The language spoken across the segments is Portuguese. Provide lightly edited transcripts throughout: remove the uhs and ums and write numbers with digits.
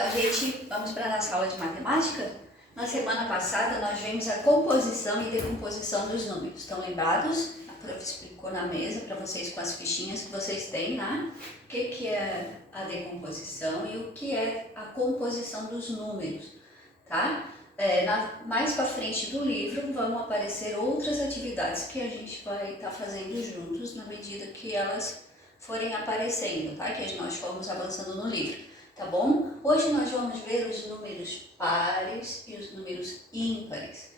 Então, gente, vamos para a nossa aula de matemática? Na semana passada, nós vimos a composição e decomposição dos números. Estão lembrados? A prof explicou na mesa para vocês com as fichinhas que vocês têm lá o que é a decomposição e o que é a composição dos números, tá? Mais para frente do livro vão aparecer outras atividades que a gente vai estar fazendo juntos na medida que elas forem aparecendo, tá? Que nós formos avançando no livro, tá bom? Hoje nós vamos ver os números pares e os números ímpares.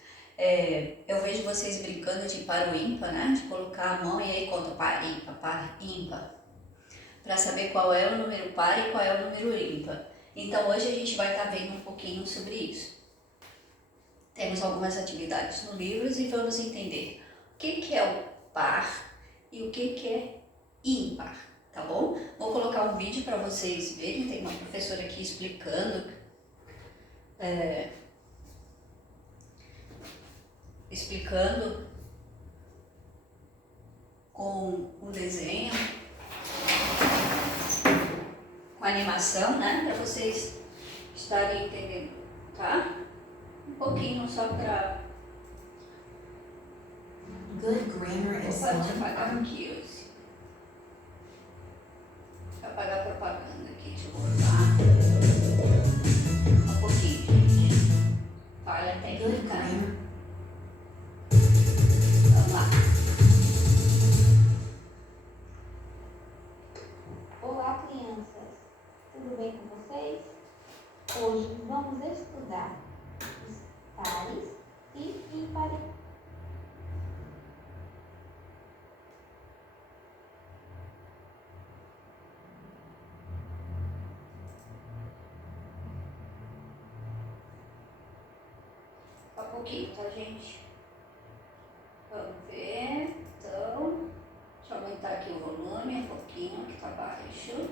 Eu vejo vocês brincando de par ou ímpar, né? De colocar a mão e aí conta par, ímpar, para saber qual é o número par e qual é o número ímpar. Então hoje a gente vai estar vendo um pouquinho sobre isso. Temos algumas atividades no livro e vamos entender o que é o par e o que é ímpar, tá bom? Vou colocar um vídeo para vocês verem, tem uma professora aqui explicando com um desenho, com animação, né? Para vocês estarem entendendo, tá? Um pouquinho só para... Good grammar and Pode spelling apagar are aqui hoje. Vou apagar a propaganda aqui, deixa eu botar. Um pouquinho, gente. Olha, tem que good ficar. grammar. Vamos lá. Olá, crianças! Tudo bem com vocês? Hoje vamos estudar os pares e ímpares. Um pouquinho, tá, gente? Vamos ver. Então, deixa eu aumentar aqui o volume um pouquinho, que tá baixo.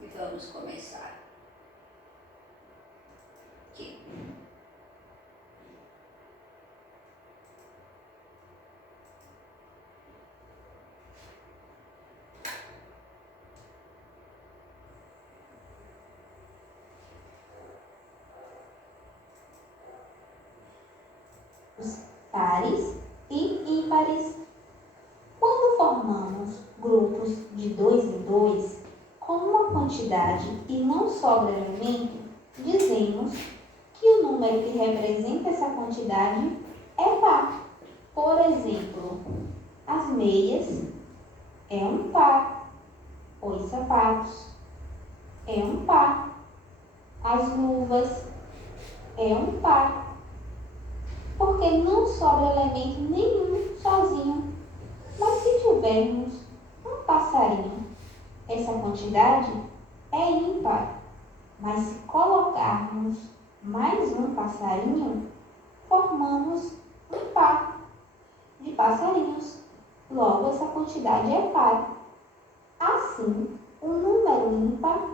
E vamos começar. Aqui. Os pares e ímpares. Quando formamos grupos de 2 em 2, com uma quantidade e não sobra elemento, dizemos que o número que representa essa quantidade é par. Por exemplo, as meias é um par, os sapatos é um par, as luvas é um par, porque não sobra elemento nenhum sozinho. Mas se tivermos um passarinho, essa quantidade é ímpar. Mas se colocarmos mais um passarinho, formamos um par de passarinhos. Logo, essa quantidade é par. Assim, o número ímpar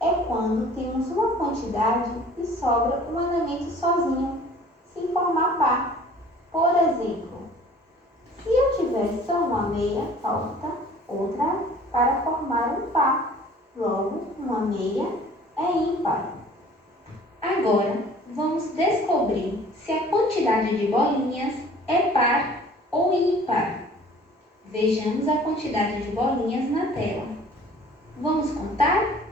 é quando temos uma quantidade e sobra um elemento sozinho, sem formar par. Por exemplo, se eu tiver só uma meia, falta outra para formar um par. Logo, uma meia é ímpar. Agora, vamos descobrir se a quantidade de bolinhas é par ou ímpar. Vejamos a quantidade de bolinhas na tela. Vamos contar?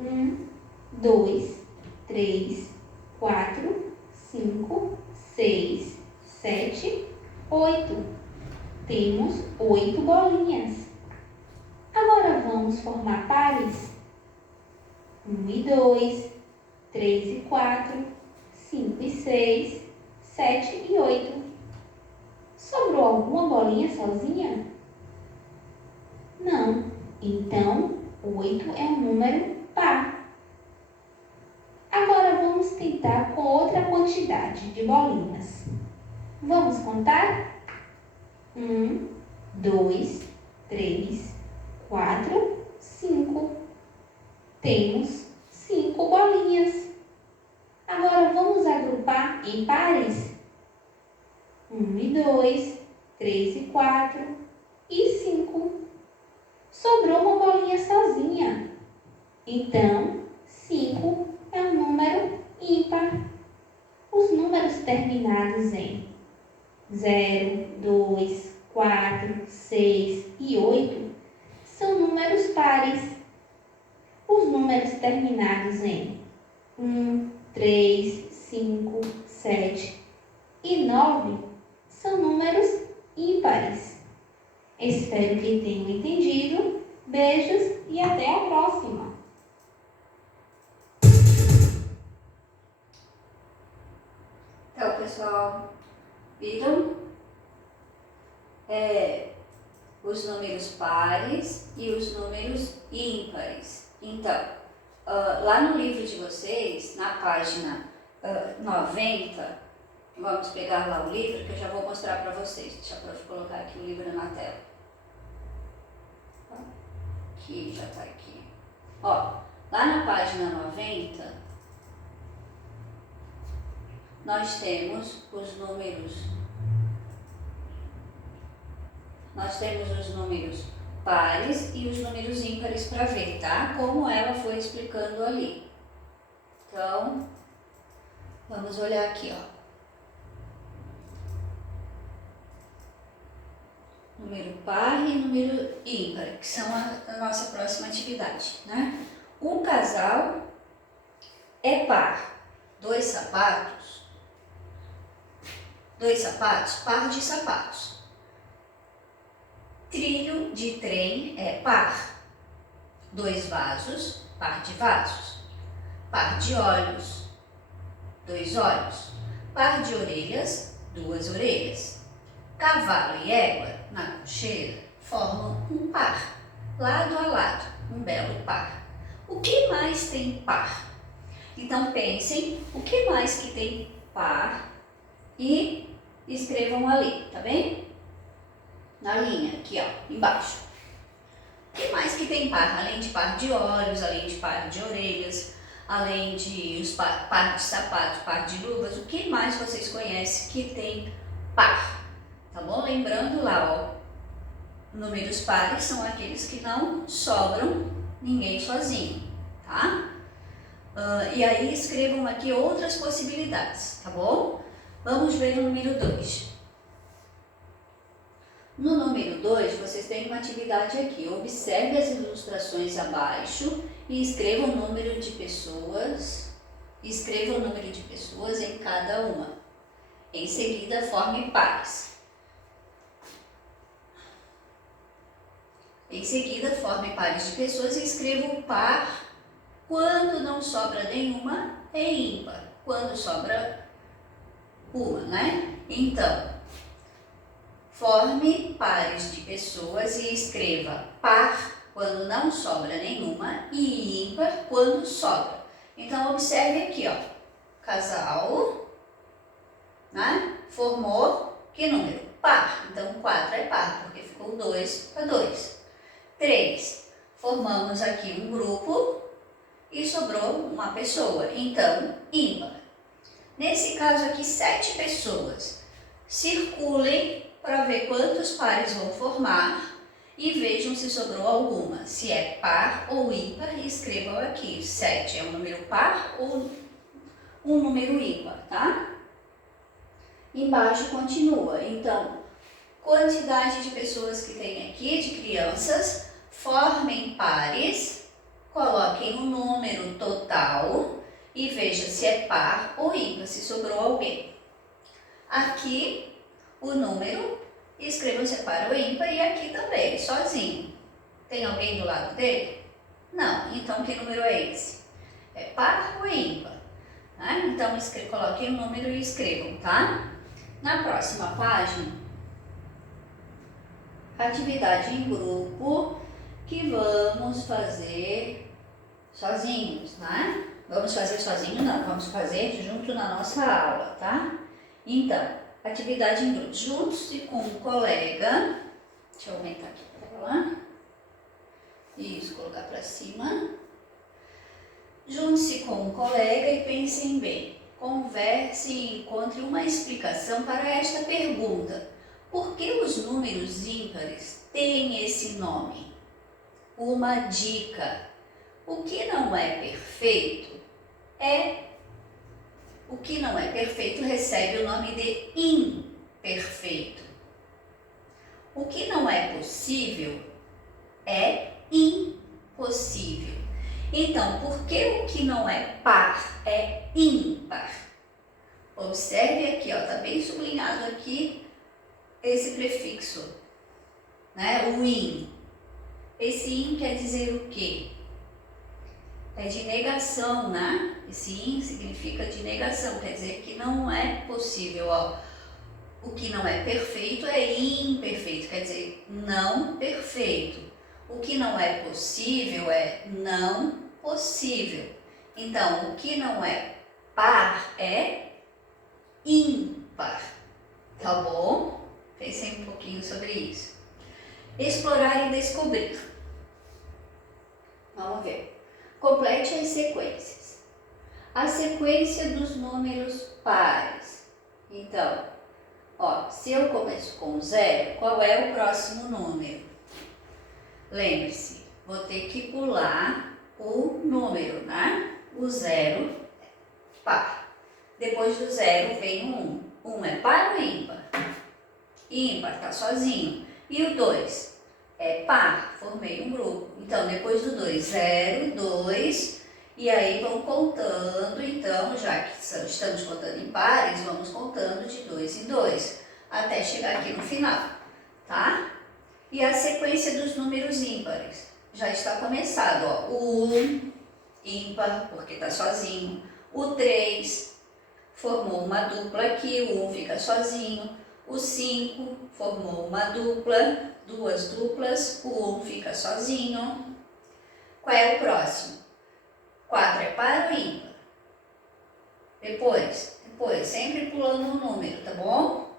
1, 2, 3, 4, 5, 6, 7, 8. Temos 8 bolinhas. Agora vamos formar pares. 1 e 2, 3 e 4, 5 e 6, 7 e 8. Sobrou alguma bolinha sozinha? Não. Então, 8 é um número par. Agora vamos tentar com outra quantidade de bolinhas. Vamos contar? 1, 2, 3, 4, 5. Temos 5 bolinhas. Agora vamos agrupar em pares? 1 e 2, 3 e 4 e 5. Sobrou uma bolinha sozinha. Então, terminados em 0, 2, 4, 6 e 8 são números pares. Os números terminados em 1, 3, 5, 7 e 9 são números ímpares. Espero que tenham entendido. Beijos e até a próxima! Então, pessoal, viram? Os números pares e os números ímpares. Então, lá no livro de vocês, na página 90, vamos pegar lá o livro que eu já vou mostrar para vocês. Deixa eu colocar aqui o livro na tela. Aqui, já está aqui. Ó, lá na página 90, nós temos os números. Nós temos os números pares e os números ímpares para ver, tá? Como ela foi explicando ali. Então, vamos olhar aqui, ó. Número par e número ímpar, que são a nossa próxima atividade, né? Um casal é par. Dois sapatos, par de sapatos. Trilho de trem é par. Dois vasos, par de vasos. Par de olhos, dois olhos. Par de orelhas, duas orelhas. Cavalo e égua, na cocheira, formam um par. Lado a lado, um belo par. O que mais tem par? Então pensem, o que mais que tem par e escrevam ali, tá bem? Na linha, aqui ó, embaixo. O que mais que tem par? Além de par de olhos, além de par de orelhas, além de par de sapatos, par de luvas, o que mais vocês conhecem que tem par? Tá bom? Lembrando lá, ó, números pares são aqueles que não sobram ninguém sozinho, tá? E aí escrevam aqui outras possibilidades, tá bom? Vamos ver o número 2. No número 2, vocês têm uma atividade aqui. Observe as ilustrações abaixo e escreva o número de pessoas. Escreva o número de pessoas em cada uma. Em seguida, forme pares. Em seguida, forme pares de pessoas e escreva o par. Quando não sobra nenhuma, é ímpar. Quando sobra uma, né? Então, forme pares de pessoas e escreva par quando não sobra nenhuma e ímpar quando sobra. Então, observe aqui, ó. Casal, né? Formou que número? Par. Então, 4 é par, porque ficou 2 para 2. 3. Formamos aqui um grupo e sobrou uma pessoa. Então, ímpar. Nesse caso aqui, 7 pessoas. Circulem para ver quantos pares vão formar e vejam se sobrou alguma. Se é par ou ímpar, escrevam aqui. 7 é um número par ou um número ímpar, tá? Embaixo continua. Então, quantidade de pessoas que tem aqui, de crianças, formem pares, coloquem o número total e veja se é par ou ímpar, se sobrou alguém. Aqui, o número, escrevam se é par ou ímpar e aqui também, sozinho. Tem alguém do lado dele? Não. Então, que número é esse? É par ou ímpar? Né? Então, coloquem o número e escrevam, tá? Na próxima página, atividade em grupo que vamos fazer sozinhos, né? Vamos fazer sozinho? Não, vamos fazer junto na nossa aula, tá? Então, atividade em grupo. Junte-se com um colega. Deixa eu aumentar aqui para lá. Isso, colocar para cima. Junte-se com um colega e pensem bem. Converse e encontre uma explicação para esta pergunta. Por que os números ímpares têm esse nome? Uma dica. O que não é perfeito é O que não é perfeito recebe o nome de imperfeito. O que não é possível é impossível. Então, por que o que não é par é ímpar? Observe aqui, está bem sublinhado aqui esse prefixo, né? O in. Esse in quer dizer o quê? É de negação, né? Esse in significa de negação, quer dizer que não é possível. Ó. O que não é perfeito é imperfeito, quer dizer não perfeito. O que não é possível é não possível. Então, o que não é par é ímpar. Tá bom? Pensei um pouquinho sobre isso. Explorar e descobrir. Vamos ver. Complete as sequências. A sequência dos números pares. Então, ó, se eu começo com 0, qual é o próximo número? Lembre-se, vou ter que pular o número, né? O 0 par. Depois do 0 vem o 1. 1 é par ou ímpar? Ímpar, tá sozinho. E o 2? É par, formei um grupo. Então, depois do 2, 0, 2, e aí vão contando, então, já que estamos contando em pares, vamos contando de 2 em 2, até chegar aqui no final, tá? E a sequência dos números ímpares, já está começado, ó, o 1, ímpar, porque está sozinho, o 3, formou uma dupla aqui, o 1 fica sozinho, o 5 formou uma dupla, duas duplas, o 1 fica sozinho. Qual é o próximo? 4 é par ou ímpar? Depois, sempre pulando o número, tá bom?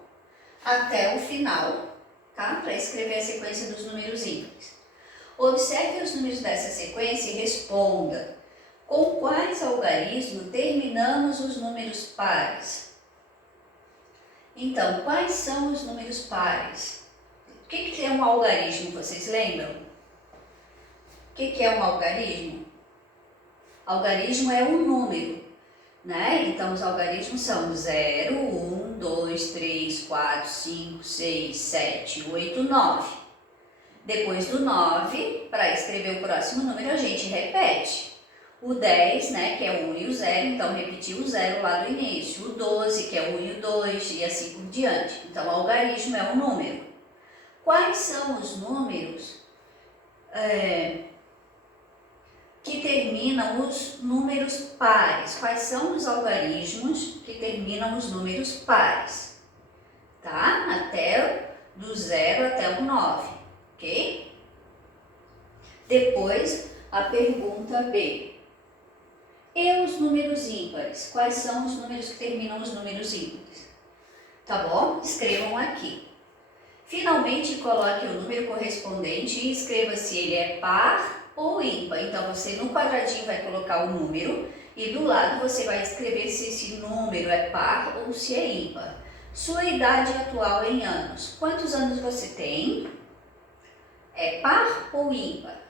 Até o final, tá? Para escrever a sequência dos números ímpares. Observe os números dessa sequência e responda. Com quais algarismos terminamos os números pares? Então, quais são os números pares? O que é um algarismo, vocês lembram? O que é um algarismo? Algarismo é um número, né? Então, os algarismos são 0, 1, 2, 3, 4, 5, 6, 7, 8, 9. Depois do 9, para escrever o próximo número, a gente repete. O 10, né, que é o 1 e o 0, então repetiu o 0 lá do início. O 12, que é o 1 e o 2, e assim por diante. Então, o algarismo é um número. Quais são os números que terminam os números pares? Quais são os algarismos que terminam os números pares? Tá? Do 0 até o 9, ok? Depois, a pergunta B. E os números ímpares? Quais são os números que terminam os números ímpares? Tá bom? Escrevam aqui. Finalmente, coloque o número correspondente e escreva se ele é par ou ímpar. Então, você no quadradinho vai colocar o número e do lado você vai escrever se esse número é par ou se é ímpar. Sua idade atual em anos. Quantos anos você tem? É par ou ímpar?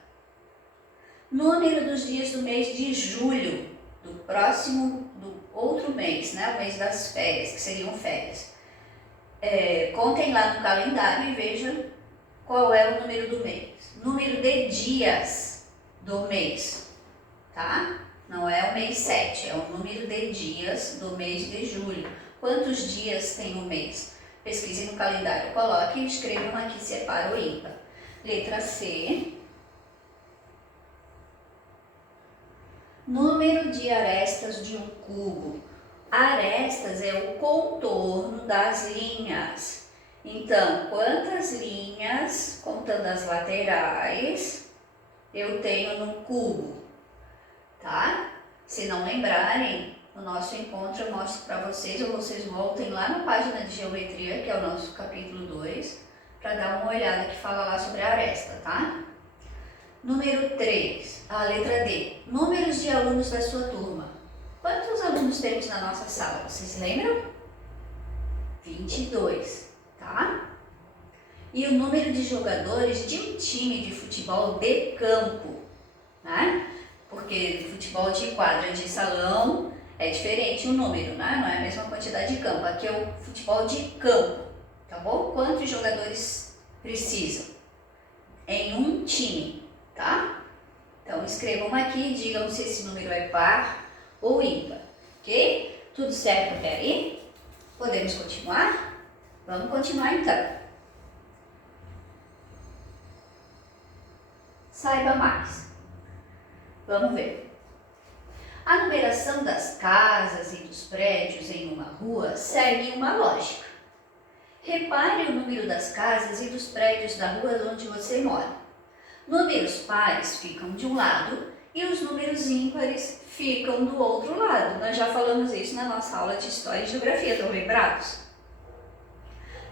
Número dos dias do mês de julho, do outro mês, né? O mês das férias, que seriam férias. Contem lá no calendário e vejam qual é o número do mês. Número de dias do mês, tá? Não é o mês 7, é o número de dias do mês de julho. Quantos dias tem o mês? Pesquisem no calendário, coloquem e escrevam aqui se é par ou ímpar. Letra C. Número de arestas de um cubo. Arestas é o contorno das linhas. Então, quantas linhas, contando as laterais, eu tenho no cubo? Tá? Se não lembrarem, no nosso encontro eu mostro para vocês, ou vocês voltem lá na página de geometria, que é o nosso capítulo 2, para dar uma olhada que fala lá sobre a aresta, tá? Número 3, a letra D. Números de alunos da sua turma. Quantos alunos temos na nossa sala? Vocês lembram? 22, tá? E o número de jogadores de um time de futebol de campo, né? Porque futebol de quadra de salão É diferente o número, né? Não é a mesma quantidade de campo. Aqui é o futebol de campo, tá bom? Quantos jogadores precisam em um time, tá? Então escrevam aqui e digam se esse número é par ou ímpar, ok? Tudo certo até aí? Podemos continuar? Vamos continuar então. Saiba mais. Vamos ver. A numeração das casas e dos prédios em uma rua segue uma lógica. Repare o número das casas e dos prédios da rua onde você mora. Números pares ficam de um lado e os números ímpares ficam do outro lado. Nós já falamos isso na nossa aula de História e Geografia, estão lembrados?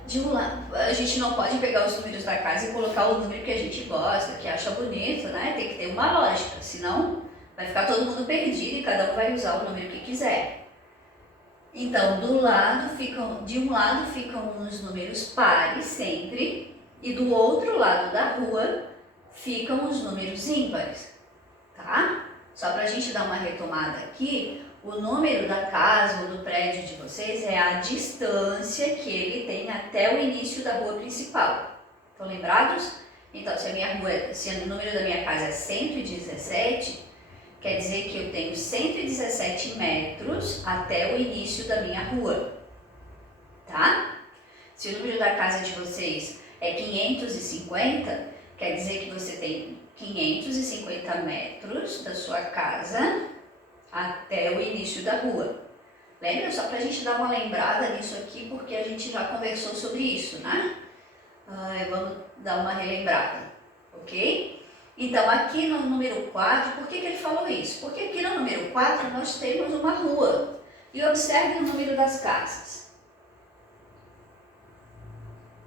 De um lado, a gente não pode pegar os números da casa e colocar o número que a gente gosta, que acha bonito, né? Tem que ter uma lógica, senão vai ficar todo mundo perdido e cada um vai usar o número que quiser. Então, de um lado ficam os números pares sempre e do outro lado da rua ficam os números ímpares, tá? Só para a gente dar uma retomada aqui, o número da casa ou do prédio de vocês é a distância que ele tem até o início da rua principal. Estão lembrados? Então, se o número da minha casa é 117, quer dizer que eu tenho 117 metros até o início da minha rua, tá? Se o número da casa de vocês é 550, quer dizer que você tem 550 metros da sua casa até o início da rua. Lembra? Só para a gente dar uma lembrada nisso aqui, porque a gente já conversou sobre isso, né? Vamos dar uma relembrada, ok? Então, aqui no número 4, por que ele falou isso? Porque aqui no número 4 nós temos uma rua. E observe o número das casas.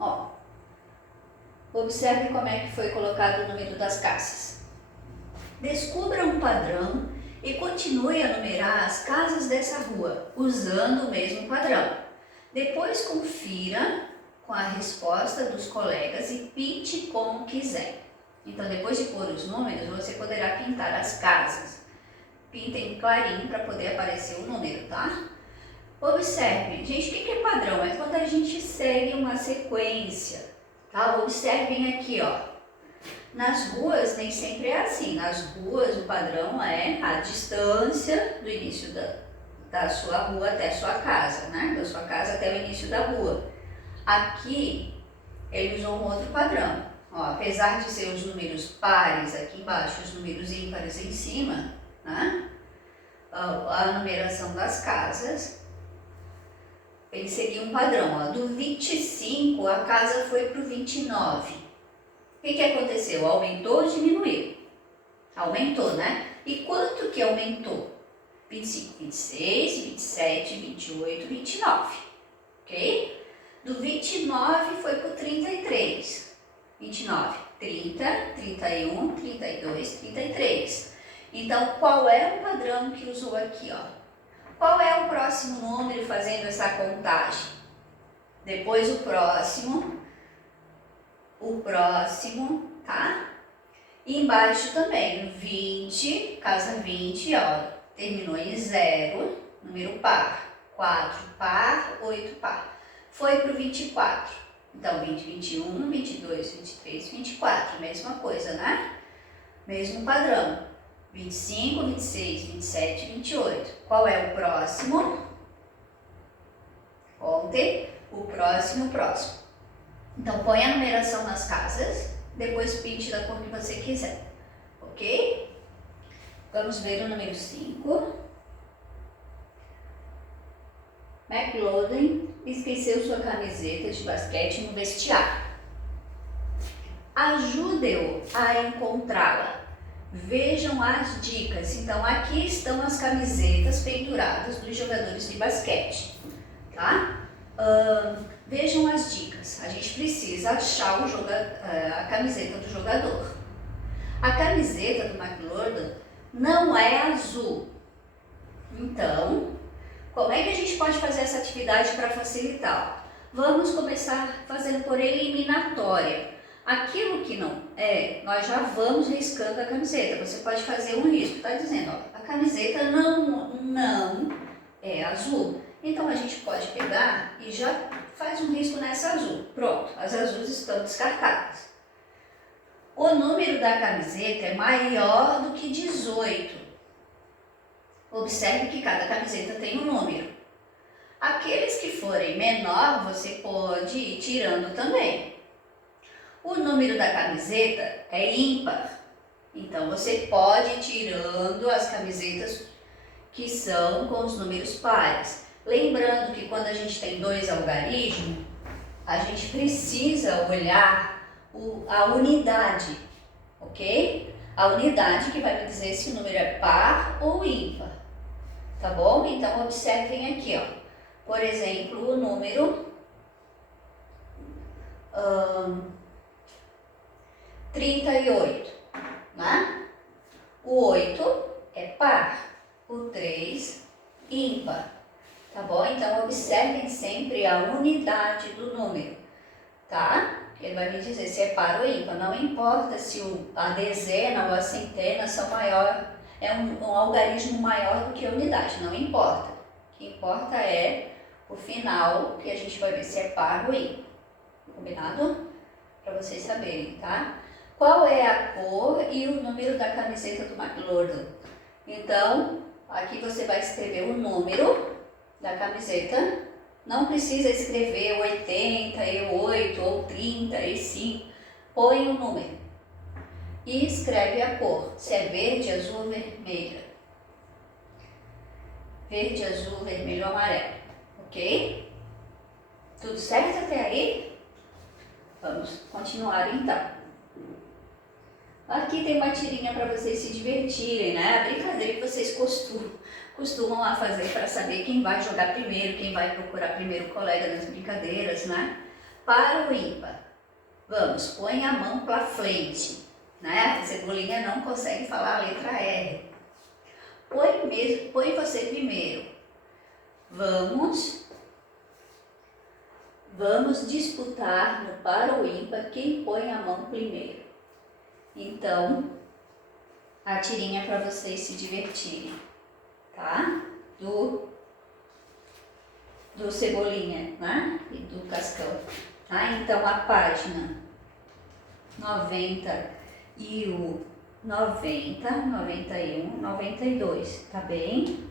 Ó, observe como é que foi colocado o número das casas. Descubra um padrão e continue a numerar as casas dessa rua, usando o mesmo padrão. Depois confira com a resposta dos colegas e pinte como quiser. Então, depois de pôr os números, você poderá pintar as casas. Pintem clarinho para poder aparecer o número, tá? Observe, gente, o que é padrão? É quando a gente segue uma sequência, tá? Observem aqui, ó. Nas ruas nem sempre é assim. Nas ruas o padrão é a distância do início da sua rua até a sua casa, né? Da sua casa até o início da rua. Aqui ele usou um outro padrão. Ó, apesar de ser os números pares aqui embaixo, os números ímpares em cima, né? A numeração das casas, ele seguiu um padrão. Ó. Do 25 a casa foi para o 29. O que aconteceu? Aumentou ou diminuiu? Aumentou, né? E quanto que aumentou? 25, 26, 27, 28, 29. Ok? Do 29 foi para o 33. 29, 30, 31, 32, 33. Então, qual é o padrão que usou aqui, ó? Qual é o próximo número fazendo essa contagem? Depois o próximo, tá? E embaixo também, 20, casa 20, ó, terminou em 0, número par. 4 par, 8 par. Foi para o 24. Então, 20, 21, 22, 23, 24, mesma coisa, né? Mesmo padrão. 25, 26, 27, 28. Qual é o próximo? Contem o próximo. Então, põe a numeração nas casas, depois pinte da cor que você quiser, ok? Vamos ver o número 5. McLaughlin esqueceu sua camiseta de basquete no vestiário. Ajude-o a encontrá-la. Vejam as dicas. Então, aqui estão as camisetas penduradas dos jogadores de basquete, tá? Vejam as dicas. A gente precisa achar a camiseta do jogador. A camiseta do McLaughlin não é azul. Então, como é que a gente pode fazer essa atividade para facilitar? Vamos começar fazendo por eliminatória. Aquilo que não é, nós já vamos riscando a camiseta. Você pode fazer um risco, está dizendo, ó, a camiseta não é azul. Então a gente pode pegar e já faz um risco nessa azul. Pronto, as azuis estão descartadas. O número da camiseta é maior do que 18. Observe que cada camiseta tem um número. Aqueles que forem menor, você pode ir tirando também. O número da camiseta é ímpar. Então você pode ir tirando as camisetas que são com os números pares. Lembrando que quando a gente tem dois algarismos, a gente precisa olhar a unidade, ok? A unidade que vai me dizer se o número é par ou ímpar, tá bom? Então observem aqui, ó. Por exemplo, o número 38, né? O 8 é par, o 3 ímpar. Tá bom? Então, observem sempre a unidade do número, tá? Ele vai me dizer se é par ou ímpar. Não importa se a dezena ou a centena são maior, é um algarismo maior do que a unidade, não importa. O que importa é o final, que a gente vai ver se é par ou ímpar. Combinado? Para vocês saberem, tá? Qual é a cor e o número da camiseta do McLorden? Então, aqui você vai escrever o número da camiseta, não precisa escrever 88 ou 35, põe o número e escreve a cor, se é verde, azul ou vermelha. Verde, azul, vermelho ou amarelo, ok? Tudo certo até aí? Vamos continuar então. Aqui tem uma tirinha para vocês se divertirem, né? A brincadeira que vocês costumam a fazer para saber quem vai jogar primeiro, quem vai procurar primeiro o colega nas brincadeiras, né? Par ou ímpar? Vamos, põe a mão para frente, né? A Cebolinha não consegue falar a letra R. Põe você primeiro. Vamos disputar no par ou ímpar quem põe a mão primeiro. Então, a tirinha para vocês se divertirem, tá? Do Cebolinha, né? E do Cascão, tá? Então, a página 90 e o 90, 91, 92, tá bem?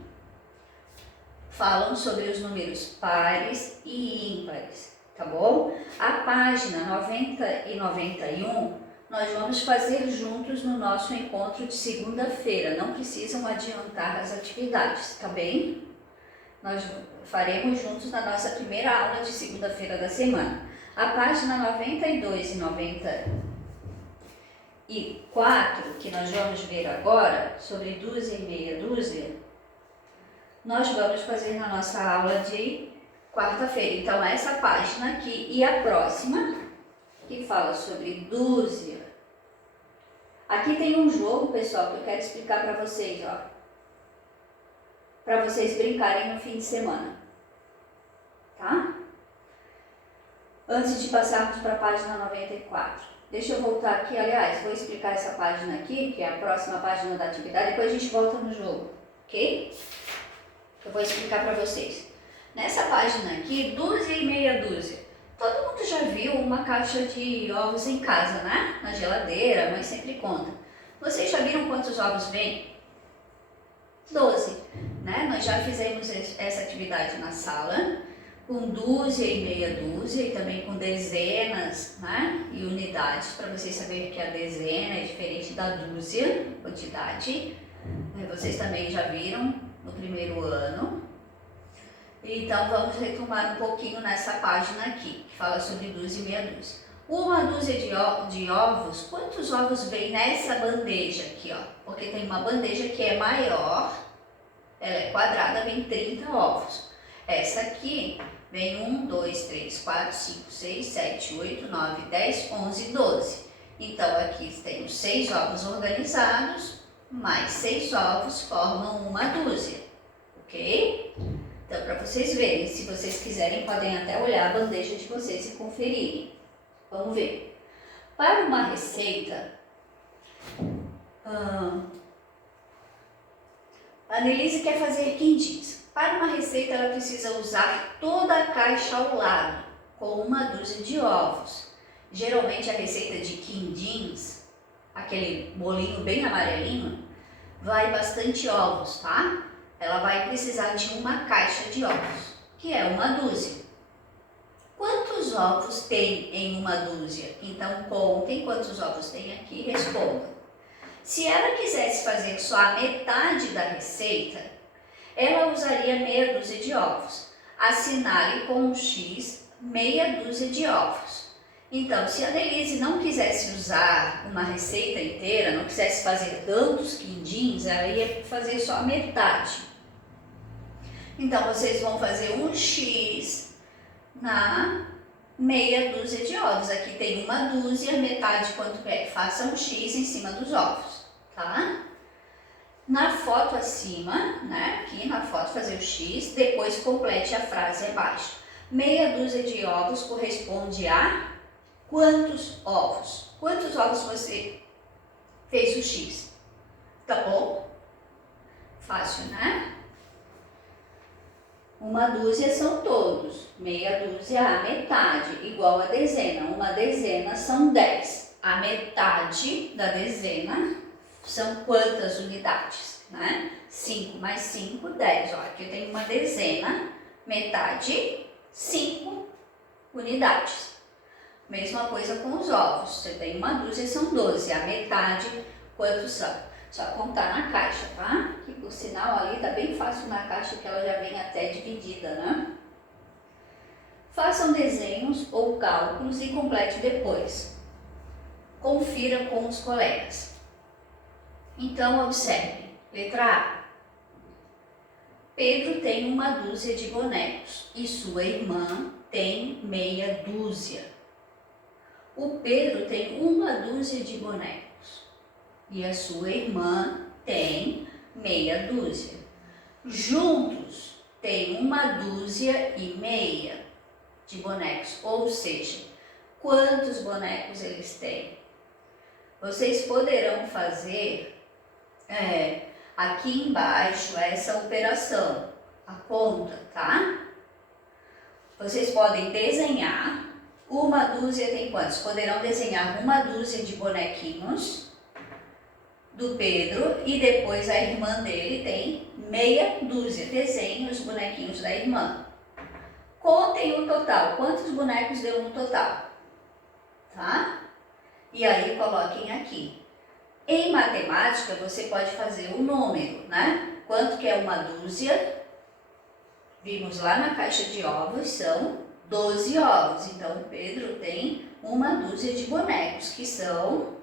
Falam sobre os números pares e ímpares, tá bom? A página 90 e 91 nós vamos fazer juntos no nosso encontro de segunda-feira, não precisam adiantar as atividades, tá bem? Nós faremos juntos na nossa primeira aula de segunda-feira da semana. A página 92 e 94, que nós vamos ver agora, sobre dúzia e meia dúzia, nós vamos fazer na nossa aula de quarta-feira. Então, essa página aqui e a próxima, que fala sobre dúzia. Aqui tem um jogo, pessoal, que eu quero explicar para vocês, ó. Para vocês brincarem no fim de semana, tá? Antes de passarmos para a página 94. Deixa eu voltar aqui, aliás, vou explicar essa página aqui, que é a próxima página da atividade, depois a gente volta no jogo, ok? Eu vou explicar para vocês. Nessa página aqui, dúzia e meia dúzia. Todo mundo já viu uma caixa de ovos em casa, né? Na geladeira, a mãe sempre conta. Vocês já viram quantos ovos vêm? 12, né? Nós já fizemos essa atividade na sala, com dúzia e meia dúzia e também com dezenas, né? E unidades, para vocês saberem que a dezena é diferente da dúzia, quantidade. Vocês também já viram no primeiro ano. Então, vamos retomar um pouquinho nessa página aqui, que fala sobre dúzia e meia dúzia. Uma dúzia de ovos, quantos ovos vem nessa bandeja aqui, ó? Porque tem uma bandeja que é maior, ela é quadrada, vem 30 ovos. Essa aqui vem 1, 2, 3, 4, 5, 6, 7, 8, 9, 10, 11, 12. Então, aqui temos 6 ovos organizados, mais 6 ovos formam uma dúzia, ok? Então, para vocês verem, se vocês quiserem, podem até olhar a bandeja de vocês e conferirem. Vamos ver. Para uma receita, a Annelise quer fazer quindins. Para uma receita, ela precisa usar toda a caixa ao lado, com uma dúzia de ovos. Geralmente, a receita de quindins, aquele bolinho bem amarelinho, vai bastante ovos, tá? Ela vai precisar de uma caixa de ovos, que é uma dúzia. Quantos ovos tem em uma dúzia? Então, contem quantos ovos tem aqui e respondam. Se ela quisesse fazer só a metade da receita, ela usaria meia dúzia de ovos. Assinale com um X meia dúzia de ovos. Então, se a Denise não quisesse usar uma receita inteira, não quisesse fazer tantos quindins, ela ia fazer só a metade. Então, vocês vão fazer um X na meia dúzia de ovos. Aqui tem uma dúzia, metade quanto é? Faça um X em cima dos ovos, tá? Na foto acima, né? Aqui na foto fazer o X, depois complete a frase abaixo. Meia dúzia de ovos corresponde a quantos ovos? Quantos ovos você fez o X? Tá bom? Fácil, né? Uma dúzia são todos, meia dúzia a metade, igual a dezena. Uma dezena são 10. A metade da dezena são quantas unidades, né? 5 mais 5, 10. Ó, aqui eu tenho uma dezena, metade, 5 unidades. Mesma coisa com os ovos. Você tem uma dúzia, são 12. A metade, quantos são? Só contar na caixa, tá? Que por sinal ali tá bem fácil na caixa, que ela já vem até dividida, né? Façam desenhos ou cálculos e complete depois. Confira com os colegas. Então, observe. Letra A. Pedro tem uma dúzia de bonecos e sua irmã tem meia dúzia. O Pedro tem uma dúzia de bonecos e a sua irmã tem meia dúzia. Juntos tem uma dúzia e meia de bonecos, ou seja, quantos bonecos eles têm? Vocês poderão fazer aqui embaixo essa operação, a conta, tá? Vocês podem desenhar, uma dúzia tem quantos? Poderão desenhar uma dúzia de bonequinhos do Pedro e depois a irmã dele tem meia dúzia. Desenhem os bonequinhos da irmã. Contem o total. Quantos bonecos deu no total? Tá? E aí coloquem aqui. Em matemática você pode fazer o número, né? Quanto que é uma dúzia? Vimos lá na caixa de ovos, são 12 ovos. Então o Pedro tem uma dúzia de bonecos, que são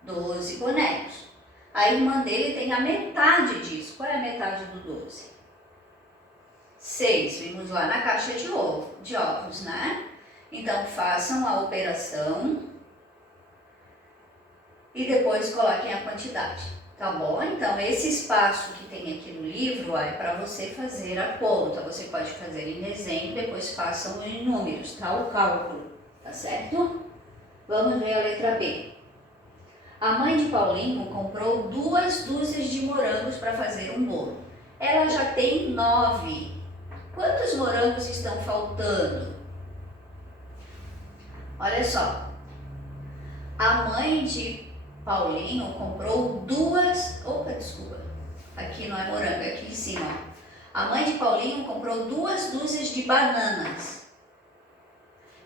12 bonecos. A irmã dele tem a metade disso. Qual é a metade do 12? 6. Vimos lá na caixa de ovos, né? Então, façam a operação e depois coloquem a quantidade, tá bom? Então, esse espaço que tem aqui no livro é para você fazer a conta. Você pode fazer em desenho, depois façam em números, tá? O cálculo, tá certo? Vamos ver a letra B. A mãe de Paulinho comprou 2 dúzias de morangos para fazer um bolo. Ela já tem 9. Quantos morangos estão faltando? Olha só. A mãe de Paulinho comprou 2... Opa, desculpa. Aqui não é morango, é aqui em cima. Ó. A mãe de Paulinho comprou 2 dúzias de bananas.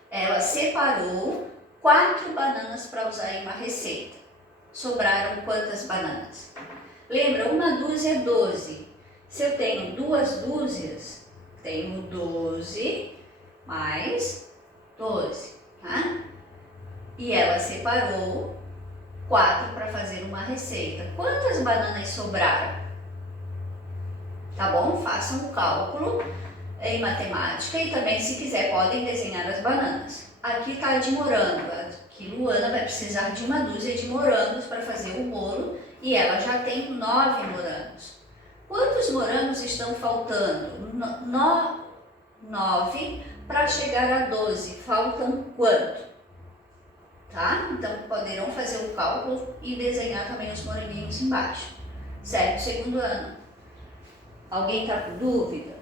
Ela separou 4 bananas para usar em uma receita. Sobraram quantas bananas? Lembra, uma dúzia é 12. Se eu tenho 2 dúzias, tenho 12 mais 12, tá? E ela separou 4 para fazer uma receita. Quantas bananas sobraram? Tá bom? Façam o cálculo em matemática e também, se quiser, podem desenhar as bananas. Aqui está de morango. Aqui Luana vai precisar de uma dúzia de morangos para fazer o bolo e ela já tem 9 morangos. Quantos morangos estão faltando? 9 para chegar a 12. Faltam quanto? Tá? Então, poderão fazer o cálculo e desenhar também os moranguinhos embaixo. Certo? Segundo ano. Alguém está com dúvida?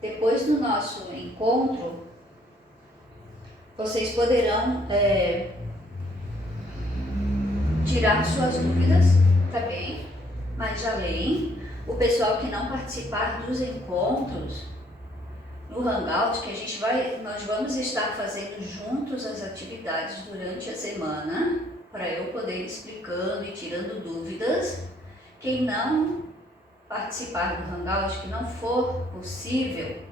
depois do nosso encontro, vocês poderão tirar suas dúvidas, tá bem? Mas já leem. O pessoal que não participar dos encontros no Hangout, que nós vamos estar fazendo juntos as atividades durante a semana, para eu poder ir explicando e tirando dúvidas. Quem não participar do Hangout, que não for possível,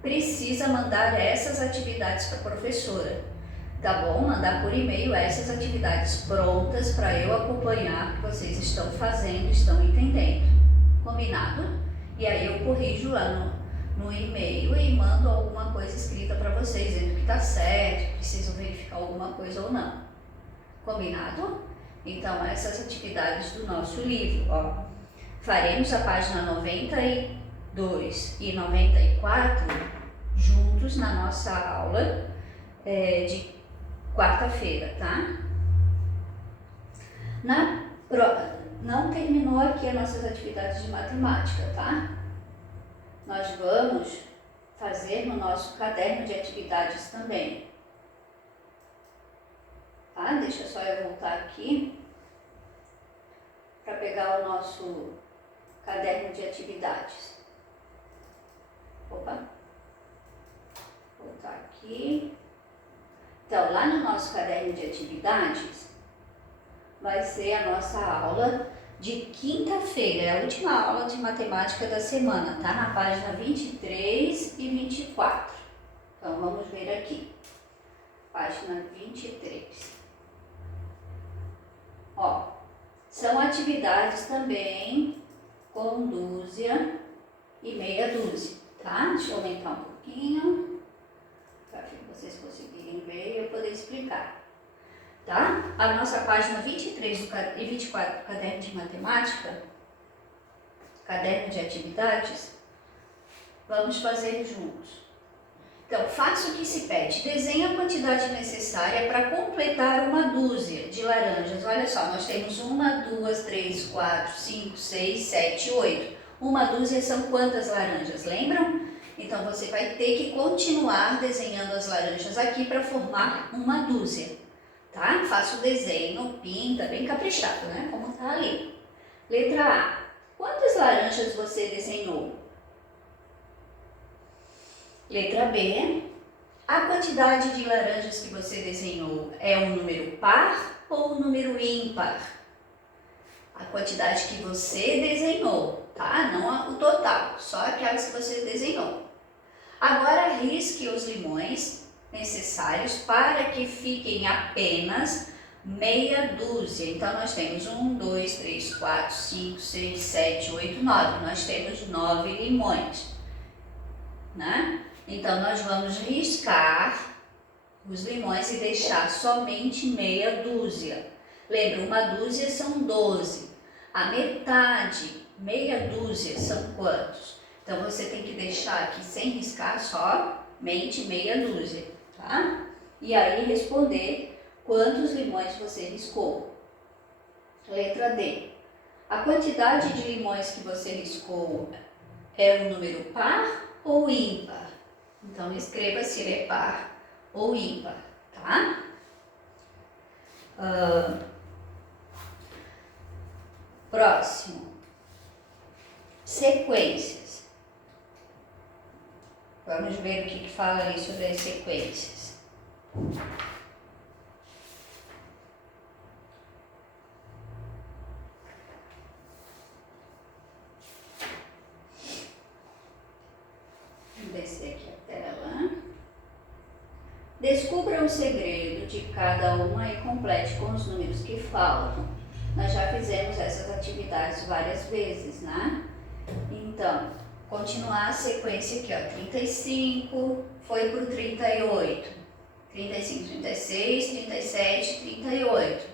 precisa mandar essas atividades para a professora, tá bom? Mandar por e-mail essas atividades prontas para eu acompanhar o que vocês estão fazendo, estão entendendo. Combinado? E aí eu corrijo lá no e-mail e mando alguma coisa escrita para vocês, dizendo que está certo, que precisam verificar alguma coisa ou não. Combinado? Então, essas atividades do nosso livro, ó. Faremos a página 92 e 94 juntos na nossa aula de quarta-feira, tá? Não terminou aqui as nossas atividades de matemática, tá? Nós vamos fazer no nosso caderno de atividades também. Tá? Deixa só eu voltar aqui para pegar o nosso caderno de atividades. Opa! Voltar aqui. Então, lá no nosso caderno de atividades, vai ser a nossa aula de quinta-feira, é a última aula de matemática da semana, tá? Na página 23 e 24. Então, vamos ver aqui. Página 23. Ó, são atividades também com dúzia e meia dúzia, tá? Deixa eu aumentar um pouquinho, para vocês conseguirem ver e eu poder explicar. Tá? A nossa página 23 e 24 do caderno de matemática, caderno de atividades, vamos fazer juntos. Então, faça o que se pede. Desenhe a quantidade necessária para completar uma dúzia de laranjas. Olha só, nós temos 1, 2, 3, 4, 5, 6, 7, 8. Uma dúzia são quantas laranjas? Lembram? Então, você vai ter que continuar desenhando as laranjas aqui para formar uma dúzia. Tá? Faça o desenho, pinta, bem caprichado, né? Como tá ali. Letra A. Quantas laranjas você desenhou? Letra B. A quantidade de laranjas que você desenhou é um número par ou um número ímpar? A quantidade que você desenhou, tá? Não o total, só aquelas que você desenhou. Agora risque os limões necessários para que fiquem apenas meia dúzia. Então, nós temos 1, 2, 3, 4, 5, 6, 7, 8, 9. Nós temos 9 limões, né? Então, nós vamos riscar os limões e deixar somente meia dúzia. Lembra, uma dúzia são 12. A metade, meia dúzia, são quantos? Então, você tem que deixar aqui sem riscar somente meia dúzia. Tá? E aí responder quantos limões você riscou. Letra D. A quantidade de limões que você riscou é um número par ou ímpar? Então escreva se ele é par ou ímpar, tá? Próximo. Sequências. Vamos ver o que fala ali sobre as sequências. Vamos descer aqui a tela. Descubra o segredo de cada uma e complete com os números que faltam. Nós já fizemos essas atividades várias vezes, né? Então, continuar a sequência aqui, ó, 35 foi para o 38, 35, 36, 37, 38,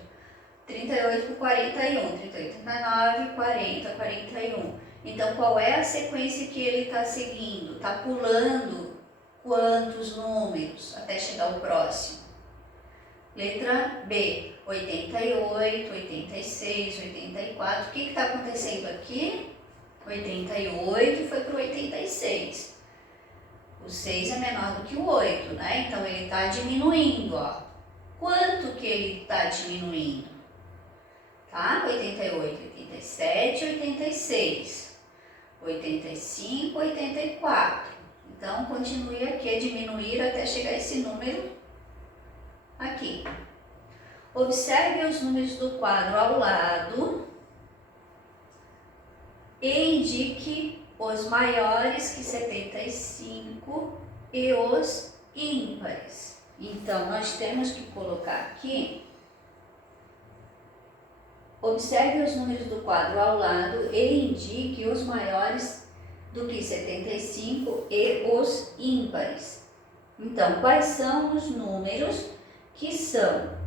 38 para o 41, 38, 39, 40, 41. Então, qual é a sequência que ele está seguindo? Está pulando quantos números até chegar ao próximo? Letra B, 88, 86, 84. O que está acontecendo aqui? 88 foi para o 86. O 6 é menor do que o 8, né? Então ele está diminuindo, ó. Quanto que ele está diminuindo? Tá? 88, 87, 86, 85, 84. Então, continue aqui a diminuir até chegar esse número aqui. Observe os números do quadro ao lado e indique os maiores que 75 e os ímpares. Então, nós temos que colocar aqui, observe os números do quadro ao lado e indique os maiores do que 75 e os ímpares. Então, quais são os números que são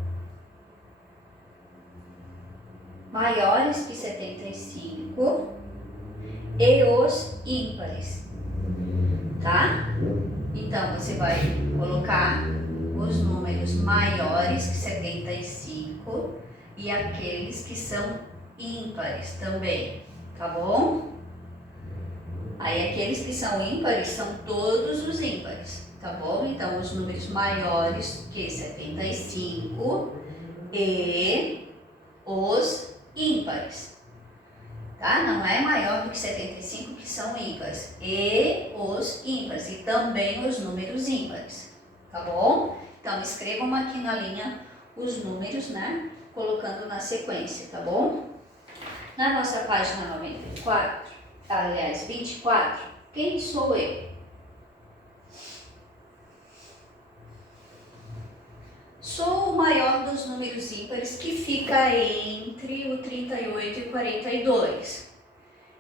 maiores que 75 e os ímpares, tá? Então, você vai colocar os números maiores que 75 e aqueles que são ímpares também, tá bom? Aí, aqueles que são ímpares são todos os ímpares, tá bom? Então, os números maiores que 75 e os ímpares, tá? Não é maior do que 75 que são ímpares, e os ímpares, e também os números ímpares, tá bom? Então, escrevam aqui na linha os números, né? Colocando na sequência, tá bom? Na nossa página 94, aliás, 24, quem sou eu? Sou o maior dos números ímpares que fica entre o 38 e o 42.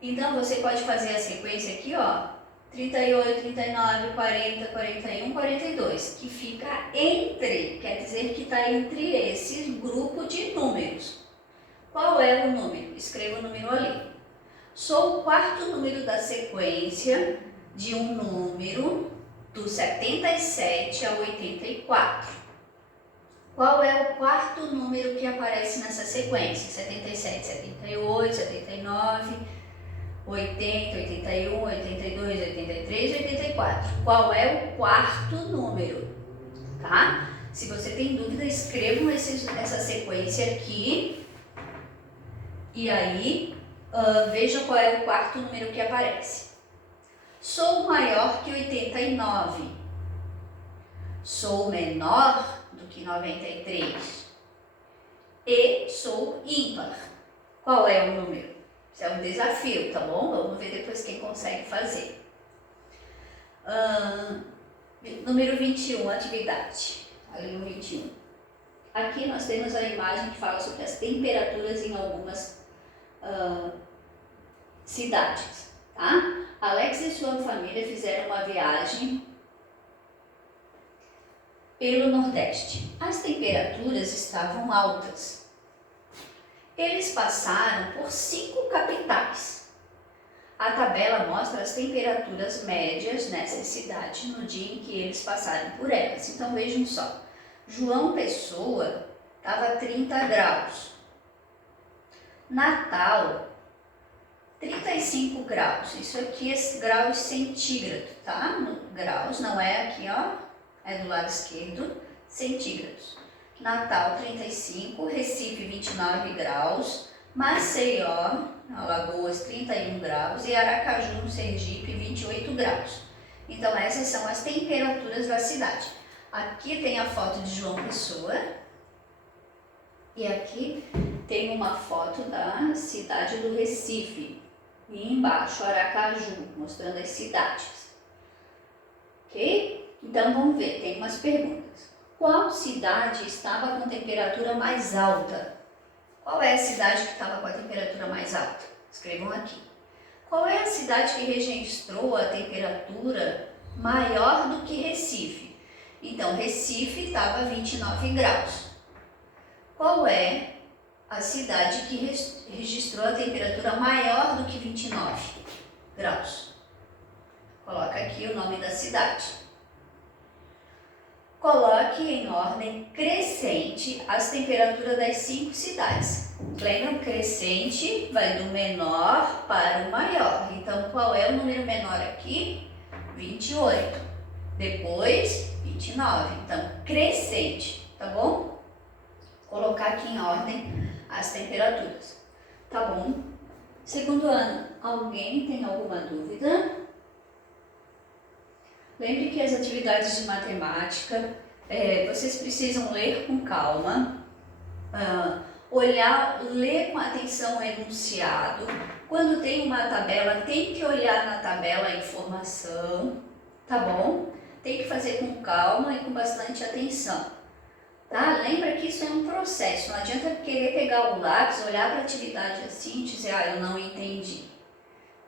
Então, você pode fazer a sequência aqui, ó. 38, 39, 40, 41, 42, que fica entre, quer dizer que está entre esse grupo de números. Qual é o número? Escreva o número ali. Sou o quarto número da sequência de um número do 77 ao 84. Qual é o quarto número que aparece nessa sequência? 77, 78, 79, 80, 81, 82, 83, 84. Qual é o quarto número? Tá? Se você tem dúvida, escrevam essa sequência aqui. E aí, veja qual é o quarto número que aparece. Sou maior que 89. Sou menor do que 93. E sou ímpar. Qual é o número? Isso é um desafio, tá bom? Vamos ver depois quem consegue fazer. Número 21, atividade. Ali no 21. Aqui nós temos a imagem que fala sobre as temperaturas em algumas cidades, tá? Alex e sua família fizeram uma viagem pelo Nordeste. As temperaturas estavam altas. Eles passaram por 5 capitais. A tabela mostra as temperaturas médias nessa cidade no dia em que eles passaram por elas. Então vejam só, João Pessoa estava 30 graus. Natal, 35 graus. Isso aqui é graus centígrados, tá? Graus, não é aqui, ó. É do lado esquerdo, centígrados. Natal, 35, Recife, 29 graus, Maceió, Alagoas, 31 graus e Aracaju, no Sergipe, 28 graus. Então, essas são as temperaturas da cidade. Aqui tem a foto de João Pessoa e aqui tem uma foto da cidade do Recife. E embaixo, Aracaju, mostrando as cidades. Ok? Então, vamos ver, tem umas perguntas. Qual cidade estava com temperatura mais alta? Qual é a cidade que estava com a temperatura mais alta? Escrevam aqui. Qual é a cidade que registrou a temperatura maior do que Recife? Então, Recife estava 29 graus. Qual é a cidade que registrou a temperatura maior do que 29 graus? Coloca aqui o nome da cidade. Coloque em ordem crescente as temperaturas das 5 cidades. Lembram? Crescente vai do menor para o maior. Então, qual é o número menor aqui? 28. depois 29. Então, crescente, tá bom? Vou colocar aqui em ordem as temperaturas, tá bom? Segundo ano, alguém tem alguma dúvida? Lembre que as atividades de matemática, vocês precisam ler com calma, ler com atenção o enunciado. Quando tem uma tabela, tem que olhar na tabela a informação, tá bom? Tem que fazer com calma e com bastante atenção, tá? Lembra que isso é um processo, não adianta querer pegar o lápis, olhar para a atividade assim e dizer, eu não entendi.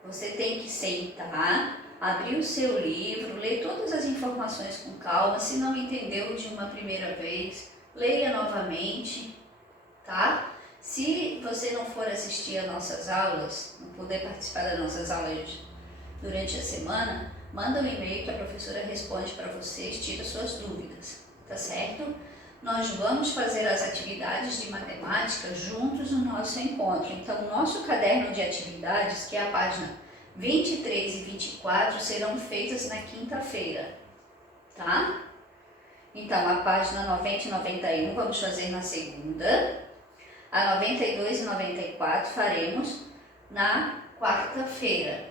Você tem que sentar, abrir o seu livro, ler todas as informações com calma. Se não entendeu de uma primeira vez, leia novamente, tá? Se você não for assistir às nossas aulas, não puder participar das nossas aulas durante a semana, manda um e-mail que a professora responde para vocês, tira suas dúvidas, tá certo? Nós vamos fazer as atividades de matemática juntos no nosso encontro. Então, o nosso caderno de atividades, que é a página 23 e 24, serão feitas na quinta-feira, tá? Então, a página 90 e 91 vamos fazer na segunda, a 92 e 94 faremos na quarta-feira.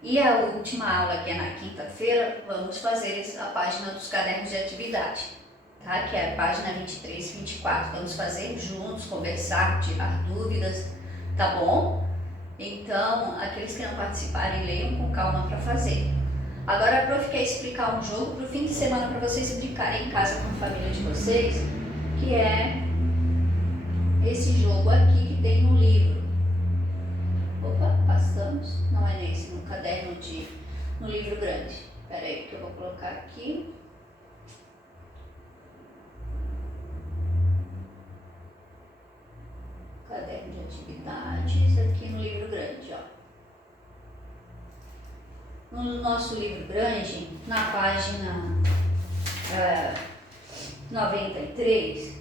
E a última aula, que é na quinta-feira, vamos fazer a página dos cadernos de atividade, tá? Que é a página 23 e 24. Vamos fazer juntos, conversar, tirar dúvidas, tá bom? Então, aqueles que não participarem, leiam com calma para fazer. Agora a prof quer explicar um jogo para o fim de semana para vocês brincarem em casa com a família de vocês, que é esse jogo aqui que tem no livro. Opa, passamos. Não é nesse, no caderno no livro grande. Espera aí que eu vou colocar aqui. Caderno de atividades, aqui no livro grande, ó. No nosso livro grande, na página 93,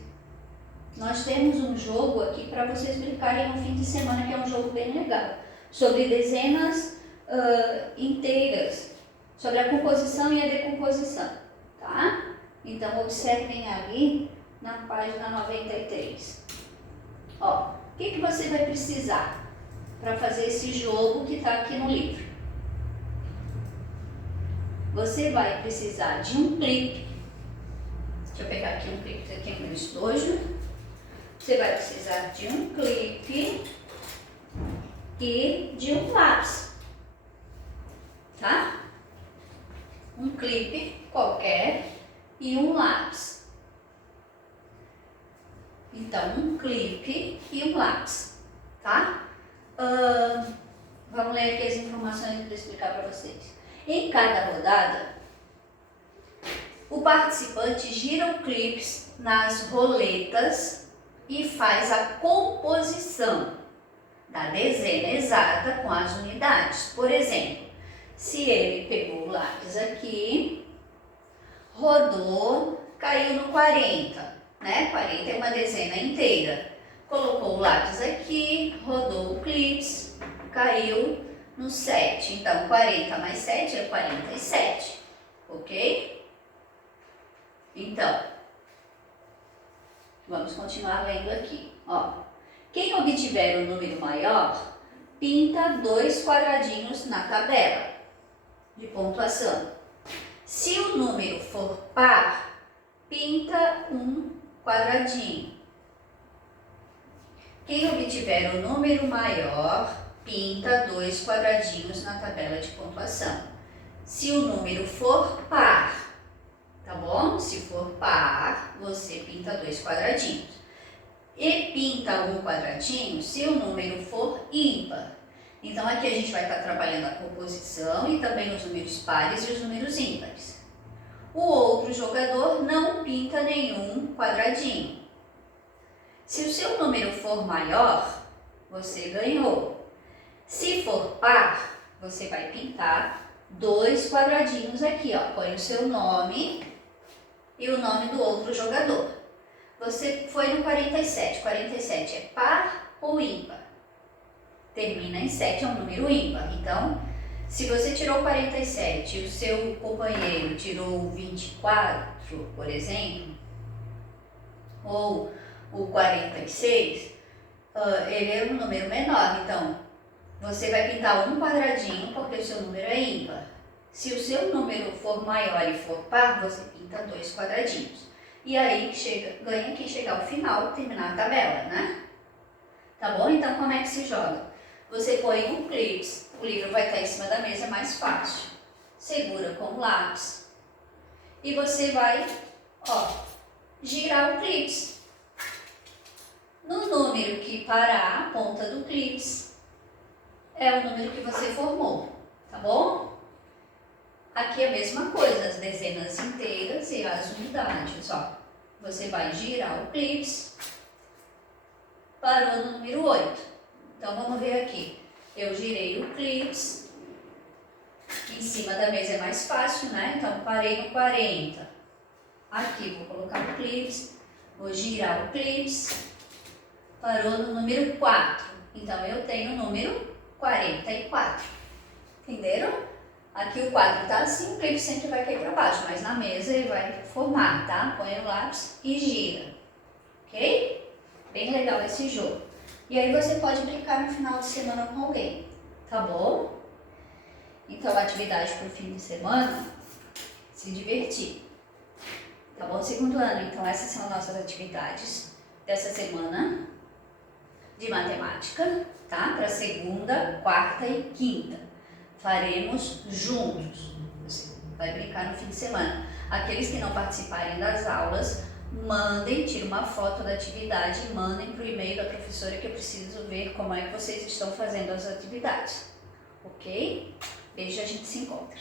nós temos um jogo aqui para vocês brincarem no fim de semana, que é um jogo bem legal, sobre dezenas inteiras, sobre a composição e a decomposição, tá? Então, observem ali na página 93. Ó, o que você vai precisar para fazer esse jogo que está aqui no livro? Você vai precisar de um clipe. Deixa eu pegar aqui um clipe aqui no meu estojo. Você vai precisar de um clipe e de um lápis, tá? Um clipe qualquer e um lápis. Então, um clipe e um lápis, tá? Vamos ler aqui as informações para explicar para vocês. Em cada rodada, o participante gira o clips nas roletas e faz a composição da dezena exata com as unidades. Por exemplo, se ele pegou o lápis aqui, rodou, caiu no 40, né? 40 é uma dezena inteira. Colocou o lápis aqui, rodou o clips, caiu no 7. Então, 40 mais 7 é 47, ok? Então, vamos continuar lendo aqui, ó. Quem obtiver o número maior, pinta 2 quadradinhos na tabela de pontuação. Se o número for par, pinta um quadradinho. Quem obtiver o número maior, pinta 2 quadradinhos na tabela de pontuação. Se o número for par, tá bom? Se for par, você pinta 2 quadradinhos. E pinta um quadradinho se o número for ímpar. Então, aqui a gente vai estar trabalhando a composição e também os números pares e os números ímpares. O outro jogador não pinta nenhum quadradinho. Se o seu número for maior, você ganhou. Se for par, você vai pintar 2 quadradinhos aqui, ó. Põe o seu nome e o nome do outro jogador. Você foi no 47. 47 é par ou ímpar? Termina em 7, é um número ímpar. Então, Se você tirou 47 e o seu companheiro tirou 24, por exemplo, ou o 46, ele é um número menor, então você vai pintar um quadradinho porque o seu número é ímpar. Se o seu número for maior e for par, você pinta 2 quadradinhos. E aí ganha quem chegar ao final, terminar a tabela, né? Tá bom? Então como é que se joga? Você põe um clips, o livro vai estar em cima da mesa, é mais fácil. Segura com o lápis e você vai, girar o clips. No número que parar a ponta do clips, é o número que você formou, tá bom? Aqui é a mesma coisa, as dezenas inteiras e as unidades, ó. Você vai girar o clips, parou no número 8. Então vamos ver aqui. Eu girei o clips, em cima da mesa é mais fácil, né? Então parei no 40. Aqui vou colocar o clips, vou girar o clips, parou no número 4. Então eu tenho o número 44. Entenderam? Aqui o quadro está assim, o clipe sempre vai cair para baixo, mas na mesa ele vai formar, tá? Põe o lápis e gira, ok? Bem legal esse jogo. E aí você pode brincar no final de semana com alguém, tá bom? Então, a atividade para o fim de semana, se divertir. Tá bom? Segundo ano, então essas são nossas atividades dessa semana de matemática, tá? Para segunda, quarta e quinta. Faremos juntos. Você vai brincar no fim de semana. Aqueles que não participarem das aulas, mandem, tirem uma foto da atividade e mandem para o e-mail da professora que eu preciso ver como é que vocês estão fazendo as atividades. Ok? Beijo, a gente se encontra.